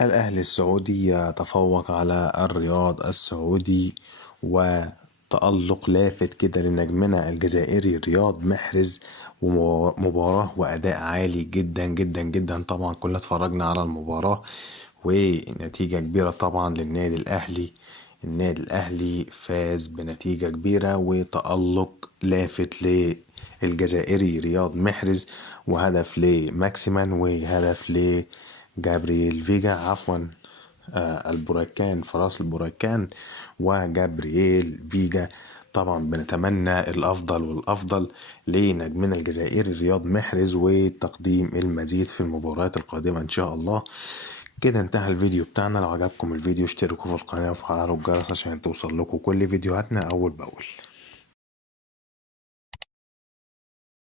الأهلي السعودي يتفوق على الرياض السعودي، وتألق لافت كده لنجمنا الجزائري رياض محرز، ومباراة وأداء عالي جدا جدا جدا. طبعا كلنا اتفرجنا على المباراة، ونتيجة كبيرة طبعا للنادي الأهلي. النادي الأهلي فاز بنتيجة كبيرة وتألق لافت للجزائري رياض محرز، وهدف لماكسيمان وهدف جابرييل فيجا، عفوا البركان فراس البركان وجابرييل فيجا. طبعا بنتمنى الأفضل والأفضل لنجمنا الجزائري رياض محرز، وتقديم المزيد في المباريات القادمة إن شاء الله. كده انتهى الفيديو بتاعنا. لو عجبكم الفيديو اشتركوا في القناة وفعلوا الجرس عشان توصل لكم كل فيديوهاتنا أول بأول.